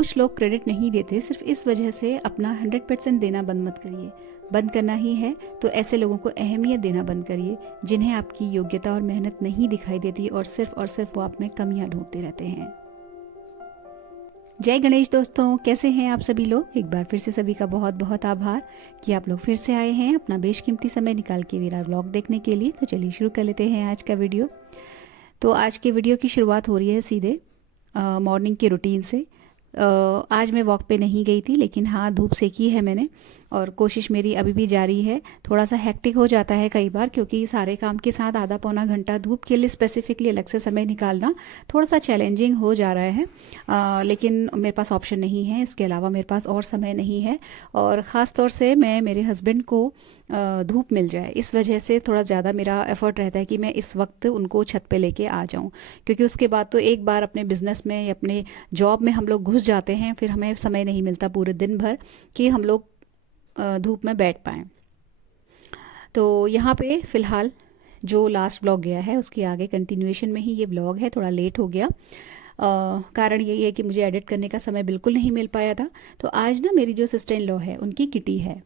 कुछ लोग क्रेडिट नहीं देते, सिर्फ इस वजह से अपना 100% देना बंद मत करिए। बंद करना ही है तो ऐसे लोगों को अहमियत देना बंद करिए जिन्हें आपकी योग्यता और मेहनत नहीं दिखाई देती और सिर्फ वो आप में कमियां ढूंढते रहते हैं। जय गणेश दोस्तों, कैसे हैं आप सभी लोग। एक बार फिर से सभी का बहुत बहुत आभार कि आप लोग फिर से आए हैं अपना बेशकीमती समय निकाल के मेरा व्लॉग देखने के लिए। तो चलिए शुरू कर लेते हैं आज का वीडियो। तो आज के वीडियो की शुरुआत हो रही है सीधे मॉर्निंग के रूटीन से। आज मैं वॉक पे नहीं गई थी, लेकिन हाँ धूप सेकी है मैंने और कोशिश मेरी अभी भी जारी है। थोड़ा सा हेक्टिक हो जाता है कई बार, क्योंकि सारे काम के साथ आधा पौना घंटा धूप के लिए स्पेसिफिकली अलग से समय निकालना थोड़ा सा चैलेंजिंग हो जा रहा है। लेकिन मेरे पास ऑप्शन नहीं है, इसके अलावा मेरे पास और समय नहीं है। और ख़ास तौर से मैं मेरे हस्बैंड को धूप मिल जाए इस वजह से थोड़ा ज़्यादा मेरा एफर्ट रहता है कि मैं इस वक्त उनको छत पे लेके आ जाऊं, क्योंकि उसके बाद तो एक बार अपने बिजनेस में या अपने जॉब में हम लोग घुस जाते हैं, फिर हमें समय नहीं मिलता पूरे दिन भर कि हम लोग धूप में बैठ पाएँ। तो यहाँ पे फ़िलहाल जो लास्ट ब्लॉग गया है उसके आगे कंटिन्यूएशन में ही ये ब्लॉग है। थोड़ा लेट हो गया, कारण यही है कि मुझे एडिट करने का समय बिल्कुल नहीं मिल पाया था। तो आज ना मेरी जो सिस्टर इन लॉ है उनकी किटी है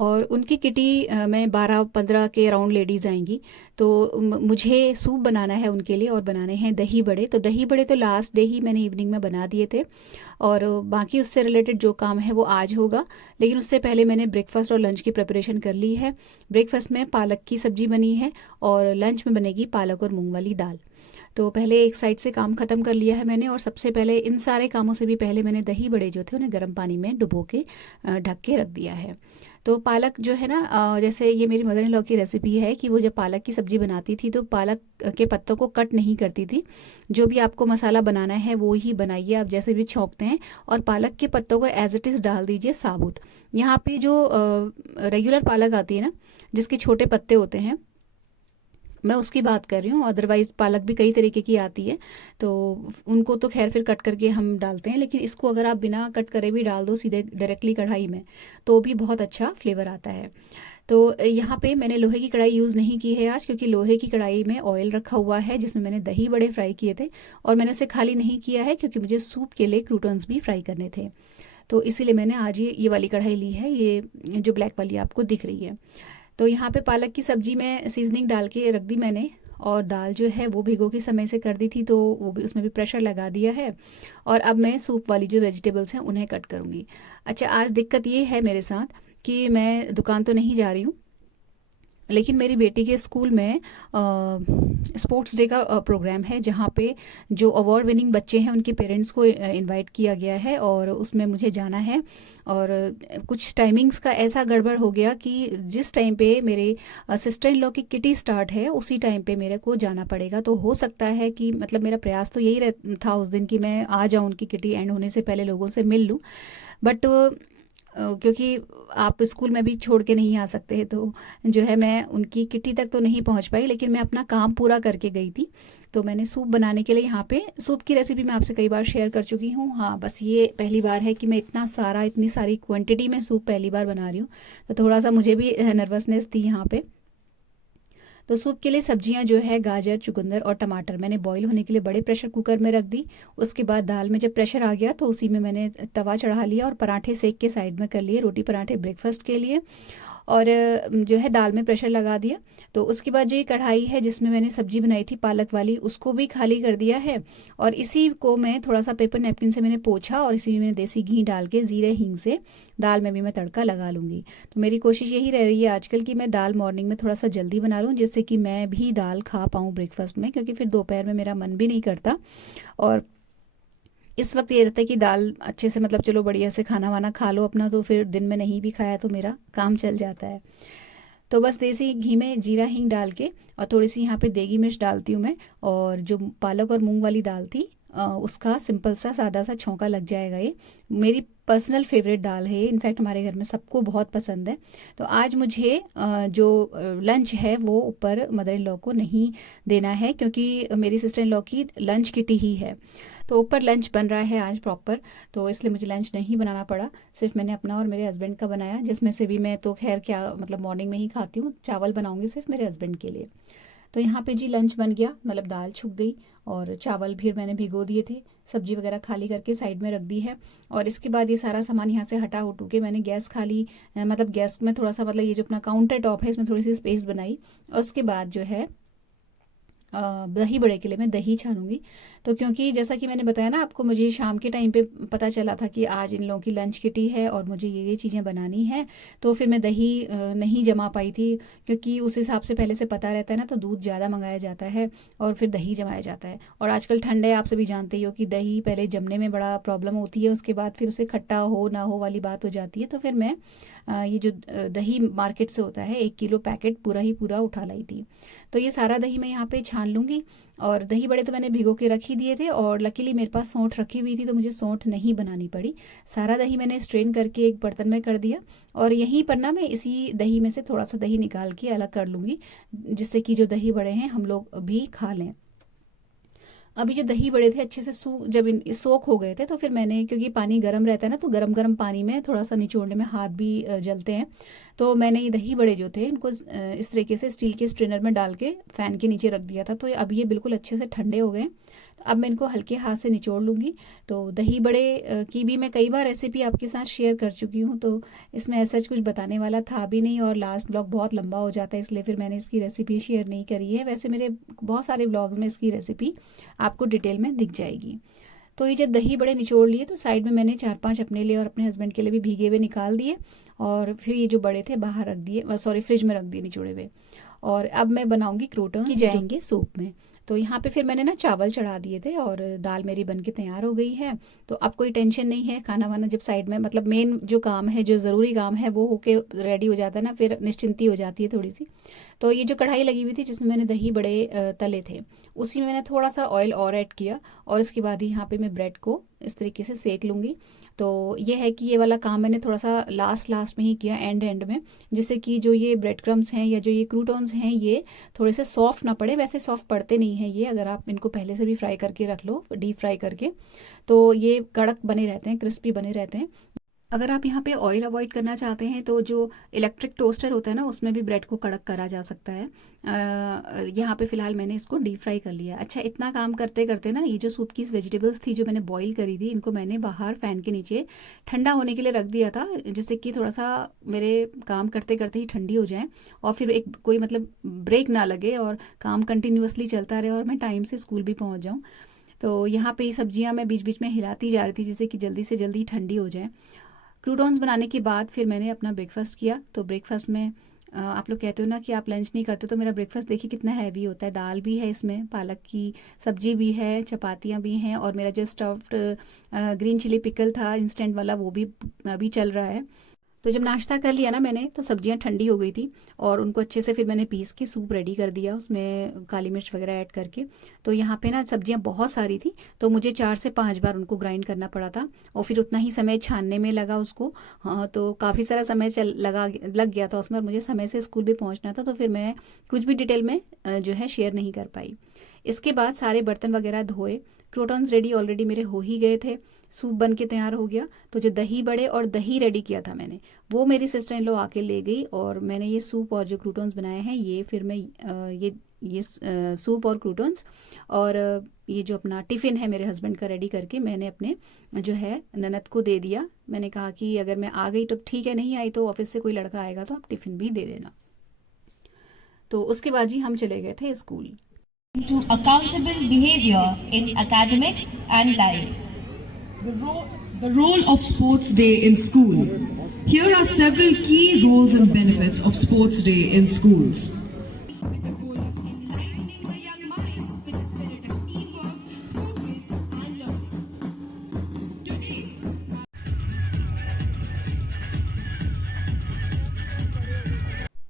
और उनकी किटी में 12-15 के अराउंड लेडीज़ आएंगी। तो मुझे सूप बनाना है उनके लिए और बनाने हैं दही बड़े। तो दही बड़े तो लास्ट डे ही मैंने इवनिंग में बना दिए थे और बाकी उससे रिलेटेड जो काम है वो आज होगा। लेकिन उससे पहले मैंने ब्रेकफास्ट और लंच की प्रिपरेशन कर ली है। ब्रेकफास्ट में पालक की सब्जी बनी है और लंच में बनेगी पालक और मूंग वाली दाल। तो पहले एक साइड से काम ख़त्म कर लिया है मैंने, और सबसे पहले इन सारे कामों से भी पहले मैंने दही बड़े जो थे उन्हें गर्म पानी में डुबो के ढक के रख दिया है। तो पालक जो है ना, जैसे ये मेरी मदर इन लॉ की रेसिपी है कि वो जब पालक की सब्ज़ी बनाती थी तो पालक के पत्तों को कट नहीं करती थी। जो भी आपको मसाला बनाना है वो ही बनाइए, आप जैसे भी छौंकते हैं, और पालक के पत्तों को एज इट इज़ डाल दीजिए साबुत। यहाँ पे जो रेगुलर पालक आती है ना, जिसके छोटे पत्ते होते हैं, मैं उसकी बात कर रही हूँ। अदरवाइज़ पालक भी कई तरीके की आती है, तो उनको तो खैर फिर कट करके हम डालते हैं, लेकिन इसको अगर आप बिना कट करे भी डाल दो सीधे डायरेक्टली कढ़ाई में तो भी बहुत अच्छा फ्लेवर आता है। तो यहाँ पे मैंने लोहे की कढ़ाई यूज़ नहीं की है आज, क्योंकि लोहे की कढ़ाई में ऑयल रखा हुआ है जिसमें मैंने दही बड़े फ्राई किए थे और मैंने उसे खाली नहीं किया है क्योंकि मुझे सूप के लिए क्रूटन्स भी फ्राई करने थे। तो इसीलिए मैंने आज ये वाली कढ़ाई ली है, ये जो ब्लैक वाली आपको दिख रही है। तो यहाँ पे पालक की सब्ज़ी में सीजनिंग डाल के रख दी मैंने, और दाल जो है वो भिगो के समय से कर दी थी, तो वो भी उसमें भी प्रेशर लगा दिया है। और अब मैं सूप वाली जो वेजिटेबल्स हैं उन्हें कट करूँगी। अच्छा, आज दिक्कत ये है मेरे साथ कि मैं दुकान तो नहीं जा रही हूँ, लेकिन मेरी बेटी के स्कूल में स्पोर्ट्स डे का प्रोग्राम है, जहाँ पे जो अवार्ड विनिंग बच्चे हैं उनके पेरेंट्स को इनवाइट किया गया है और उसमें मुझे जाना है। और कुछ टाइमिंग्स का ऐसा गड़बड़ हो गया कि जिस टाइम पे मेरे सिस्टर इन लॉ की किटी स्टार्ट है उसी टाइम पे मेरे को जाना पड़ेगा। तो हो सकता है कि, मतलब मेरा प्रयास तो यही था उस दिन कि मैं आ जाऊँ उनकी किटी एंड होने से पहले लोगों से मिल लूँ, बट क्योंकि आप स्कूल में भी छोड़ के नहीं आ सकते, तो जो है मैं उनकी किटी तक तो नहीं पहुंच पाई, लेकिन मैं अपना काम पूरा करके गई थी। तो मैंने सूप बनाने के लिए, यहाँ पे सूप की रेसिपी मैं आपसे कई बार शेयर कर चुकी हूँ। हाँ, बस ये पहली बार है कि मैं इतनी सारी क्वांटिटी में सूप पहली बार बना रही हूँ, तो थोड़ा सा मुझे भी नर्वसनेस थी यहाँ पे। तो सूप के लिए सब्जियां जो है गाजर, चुकंदर और टमाटर मैंने बॉईल होने के लिए बड़े प्रेशर कुकर में रख दी। उसके बाद दाल में जब प्रेशर आ गया तो उसी में मैंने तवा चढ़ा लिया और पराठे सेक के साइड में कर लिए, रोटी पराठे ब्रेकफास्ट के लिए। और जो है दाल में प्रेशर लगा दिया। तो उसके बाद जो ये कढ़ाई है जिसमें मैंने सब्जी बनाई थी पालक वाली, उसको भी खाली कर दिया है और इसी को मैं थोड़ा सा पेपर नैपकिन से मैंने पोंछा और इसी में मैंने देसी घी डाल के जीरे हींग से दाल में भी मैं तड़का लगा लूँगी। तो मेरी कोशिश यही रह रही है आजकल कि मैं दाल मॉर्निंग में थोड़ा सा जल्दी बना लूँ, जिससे कि मैं भी दाल खा पाऊँ ब्रेकफास्ट में, क्योंकि फिर दोपहर में मेरा मन भी नहीं करता। और इस वक्त ये रहता है कि दाल अच्छे से, मतलब चलो बढ़िया से खाना वाना खा लो अपना, तो फिर दिन में नहीं भी खाया तो मेरा काम चल जाता है। तो बस देसी घी में जीरा हींग डाल के और थोड़ी सी यहाँ पे देगी मिर्च डालती हूँ मैं, और जो पालक और मूंग वाली दाल थी उसका सिंपल सा सादा सा छौंका लग जाएगा। ये मेरी पर्सनल फेवरेट दाल है, इनफैक्ट हमारे घर में सबको बहुत पसंद है। तो आज मुझे जो लंच है वो ऊपर मदर इन लॉ को नहीं देना है, क्योंकि मेरी सिस्टर इन लॉ की लंच किटी ही है, तो ऊपर लंच बन रहा है आज प्रॉपर। तो इसलिए मुझे लंच नहीं बनाना पड़ा, सिर्फ मैंने अपना और मेरे हस्बैंड का बनाया, जिसमें से भी मैं तो खैर क्या, मतलब मॉर्निंग में ही खाती हूँ। चावल बनाऊंगी सिर्फ मेरे हस्बैंड के लिए। तो यहाँ पे जी लंच बन गया, मतलब दाल छुक गई और चावल भी मैंने भिगो दिए थे, सब्जी वगैरह खाली करके साइड में रख दी है। और इसके बाद ये सारा सामान यहाँ से हटा उठू के मैंने गैस खाली, मतलब गैस में थोड़ा सा, मतलब ये जो अपना काउंटर टॉप है इसमें थोड़ी सी स्पेस बनाई। और उसके बाद जो है दही बड़े के लिए मैं दही छानूंगी। तो क्योंकि जैसा कि मैंने बताया ना आपको, मुझे शाम के टाइम पे पता चला था कि आज इन लोगों की लंच किटी है और मुझे ये चीज़ें बनानी है, तो फिर मैं दही नहीं जमा पाई थी, क्योंकि उस हिसाब से पहले से पता रहता है ना, तो दूध ज़्यादा मंगाया जाता है और फिर दही जमाया जाता है। और आजकल ठंड है, आप सभी जानते ही हो कि दही पहले जमने में बड़ा प्रॉब्लम होती है, उसके बाद फिर उसे खट्टा हो ना हो वाली बात हो जाती है। तो फिर मैं ये जो दही मार्केट से होता है 1 किलो पैकेट पूरा ही पूरा उठा लाई थी। तो ये सारा दही मैं यहाँ पे छान लूँगी। और दही बड़े तो मैंने भिगो के रख ही दिए थे, और लकीली मेरे पास सौंठ रखी हुई थी तो मुझे सौंठ नहीं बनानी पड़ी। सारा दही मैंने स्ट्रेन करके एक बर्तन में कर दिया, और यहीं पर ना मैं इसी दही में से थोड़ा सा दही निकाल के अलग कर लूँगी, जिससे कि जो दही बड़े हैं हम लोग भी खा लें। अभी जो दही बड़े थे अच्छे से जब सोख हो गए थे, तो फिर मैंने, क्योंकि पानी गर्म रहता है ना, तो गरम गरम पानी में थोड़ा सा निचोड़ने में हाथ भी जलते हैं, तो मैंने ये दही बड़े जो थे इनको इस तरीके से स्टील के स्ट्रेनर में डाल के फ़ैन के नीचे रख दिया था। तो अब ये बिल्कुल अच्छे से ठंडे हो गए। अब मैं इनको हल्के हाथ से निचोड़ लूँगी। तो दही बड़े की भी मैं कई बार रेसिपी आपके साथ शेयर कर चुकी हूँ, तो इसमें ऐसा कुछ बताने वाला था भी नहीं, और लास्ट ब्लॉग बहुत लंबा हो जाता है, इसलिए फिर मैंने इसकी रेसिपी शेयर नहीं करी है। वैसे मेरे बहुत सारे ब्लॉग्स में इसकी रेसिपी आपको डिटेल में दिख जाएगी। तो ये जब दही बड़े निचोड़ लिए, तो साइड में मैंने 4-5 अपने लिए और अपने हस्बैंड के लिए भी भीगे हुए निकाल दिए, और फिर ये जो बड़े थे बाहर रख दिए, सॉरी फ्रिज में रख दिए निचोड़े हुए। और अब मैं बनाऊंगी क्रोटन्स, की जाएंगे सूप में। तो यहाँ पे फिर मैंने ना चावल चढ़ा दिए थे, और दाल मेरी बन के तैयार हो गई है। तो अब कोई टेंशन नहीं है, खाना वाना जब साइड में, मतलब मेन जो काम है, जो ज़रूरी काम है वो होके रेडी हो जाता है ना, फिर निश्चिंती हो जाती है थोड़ी सी। तो ये जो कढ़ाई लगी हुई थी जिसमें मैंने दही बड़े तले थे, उसी में मैंने थोड़ा सा ऑयल और ऐड किया, और इसके बाद ही यहाँ पे मैं ब्रेड को इस तरीके से सेक लूँगी। तो ये है कि ये वाला काम मैंने थोड़ा सा लास्ट में ही किया, एंड में, जिससे कि जो ये ब्रेड क्रम्स हैं या जो ये क्रूटॉन्स हैं ये थोड़े से सॉफ्ट ना पड़े। वैसे सॉफ्ट पड़ते नहीं हैं ये, अगर आप इनको पहले से भी फ्राई करके रख लो, डीप फ्राई करके, तो ये कड़क बने रहते हैं, क्रिस्पी बने रहते हैं। अगर आप यहाँ पे ऑयल अवॉइड करना चाहते हैं, तो जो इलेक्ट्रिक टोस्टर होता है ना, उसमें भी ब्रेड को कड़क करा जा सकता है। यहाँ पे फ़िलहाल मैंने इसको डीप फ्राई कर लिया। अच्छा, इतना काम करते करते ना, ये जो सूप की वेजिटेबल्स थी जो मैंने बॉईल करी थी, इनको मैंने बाहर फ़ैन के नीचे ठंडा होने के लिए रख दिया था, जिससे कि थोड़ा सा मेरे काम करते करते ही ठंडी हो जाए, और फिर एक कोई मतलब ब्रेक ना लगे और काम कंटिन्यूसली चलता रहे और मैं टाइम से स्कूल भी पहुँच जाऊँ। तो यहाँ पे ये सब्जियाँ मैं बीच बीच में हिलाती जा रही थी, जिससे कि जल्दी से जल्दी ठंडी हो जाए। क्रूटॉन्स बनाने के बाद फिर मैंने अपना ब्रेकफास्ट किया। तो ब्रेकफास्ट में आप लोग कहते हो ना कि आप लंच नहीं करते, तो मेरा ब्रेकफास्ट देखिए कितना हैवी होता है। दाल भी है इसमें, पालक की सब्जी भी है, चपातियाँ भी हैं, और मेरा जो स्टफ्ड ग्रीन चिली पिकल था इंस्टेंट वाला, वो भी अभी चल रहा है। तो जब नाश्ता कर लिया ना मैंने, तो सब्जियां ठंडी हो गई थी, और उनको अच्छे से फिर मैंने पीस के सूप रेडी कर दिया, उसमें काली मिर्च वगैरह ऐड करके। तो यहाँ पे ना सब्जियां बहुत सारी थी, तो मुझे 4 से 5 बार उनको ग्राइंड करना पड़ा था, और फिर उतना ही समय छानने में लगा उसको। हाँ, तो काफ़ी सारा समय लग गया था उसमें, और मुझे समय से स्कूल भी पहुँचना था, तो फिर मैं कुछ भी डिटेल में जो है शेयर नहीं कर पाई। इसके बाद सारे बर्तन वगैरह धोए, क्रोटन्स रेडी ऑलरेडी मेरे हो ही गए थे, सूप बन के तैयार हो गया। तो जो दही बड़े और दही रेडी किया था मैंने, वो मेरी सिस्टर इन लॉ आके ले गई, और मैंने ये सूप और जो क्रूटन्स बनाए हैं, ये फिर मैं ये सूप और क्रूटन्स और ये जो अपना टिफ़िन है मेरे हस्बैंड का रेडी करके मैंने अपने जो है ननद को दे दिया। मैंने कहा कि अगर मैं आ गई तो ठीक है, नहीं आई तो ऑफिस से कोई लड़का आएगा तो आप टिफ़िन भी दे देना। तो उसके बाद ही हम चले गए थे school. To accountable behavior in academics and life. The role of Sports Day in school. Here are several key roles and benefits of Sports Day in schools. With the goal of enlightening the young minds with the spirit of teamwork, focus, and learning. Today,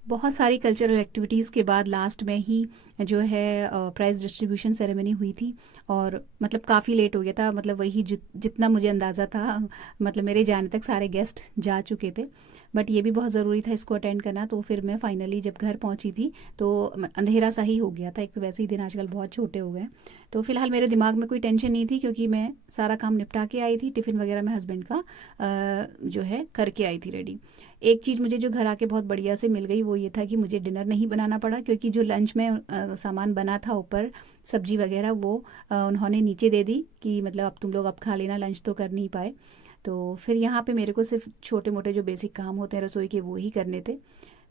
बहुत सारी cultural activities के बाद last में ही जो है price distribution ceremony हुई थी, और मतलब काफ़ी लेट हो गया था, मतलब वही जितना मुझे अंदाज़ा था, मतलब मेरे जाने तक सारे गेस्ट जा चुके थे। बट ये भी बहुत ज़रूरी था इसको अटेंड करना। तो फिर मैं फाइनली जब घर पहुंची थी तो अंधेरा सा ही हो गया था। एक तो वैसे ही दिन आजकल बहुत छोटे हो गए। तो फिलहाल मेरे दिमाग में कोई टेंशन नहीं थी क्योंकि मैं सारा काम निपटा के आई थी। टिफ़िन वगैरह मैं हस्बैंड का जो है करके आई थी रेडी। एक चीज़ मुझे जो घर आके बहुत बढ़िया से मिल गई वो ये था कि मुझे डिनर नहीं बनाना पड़ा, क्योंकि जो लंच में सामान बना था ऊपर सब्जी वगैरह वो उन्होंने नीचे दे दी कि मतलब अब तुम लोग अब खा लेना, लंच तो कर नहीं पाए। तो फिर यहाँ पे मेरे को सिर्फ छोटे मोटे जो बेसिक काम होते हैं रसोई के वो ही करने थे।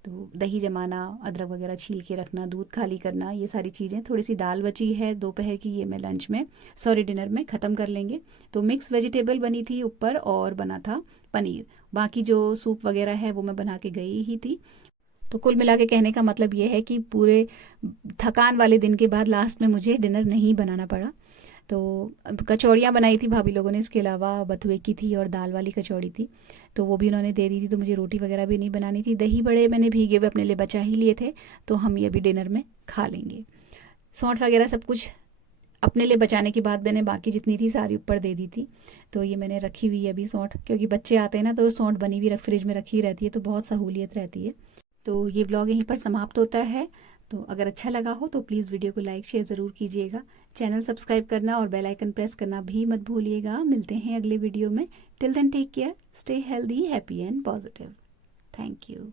तो दही जमाना, अदरक वगैरह छील के रखना, दूध खाली करना, ये सारी चीज़ें। थोड़ी सी दाल बची है दोपहर की, ये मैं लंच में डिनर में ख़त्म कर लेंगे। तो मिक्स वेजिटेबल बनी थी ऊपर और बना था पनीर। बाकी जो सूप वगैरह है वो मैं बना के गई ही थी। तो कुल मिला के कहने का मतलब ये है कि पूरे थकान वाले दिन के बाद लास्ट में मुझे डिनर नहीं बनाना पड़ा। तो कचौड़ियाँ बनाई थी भाभी लोगों ने, इसके अलावा बथुए की थी और दाल वाली कचौड़ी थी, तो वो भी उन्होंने दे दी थी। तो मुझे रोटी वगैरह भी नहीं बनानी थी। दही बड़े मैंने भीगे हुए अपने लिए बचा ही लिए थे, तो हम ये भी डिनर में खा लेंगे। सौंठ वगैरह सब कुछ अपने लिए बचाने के बाद मैंने बाकी जितनी थी सारी ऊपर दे दी थी। तो ये मैंने रखी हुई है अभी सौंठ, क्योंकि बच्चे आते हैं ना तो सौंठ बनी हुई फ्रिज में रखी रहती है, तो बहुत सहूलियत रहती है। तो ये व्लॉग यहीं पर समाप्त होता है। तो अगर अच्छा लगा हो तो प्लीज़ वीडियो को लाइक शेयर ज़रूर कीजिएगा। चैनल सब्सक्राइब करना और बेल आइकन प्रेस करना भी मत भूलिएगा। मिलते हैं अगले वीडियो में। Till then take care, stay healthy, happy and positive. Thank you.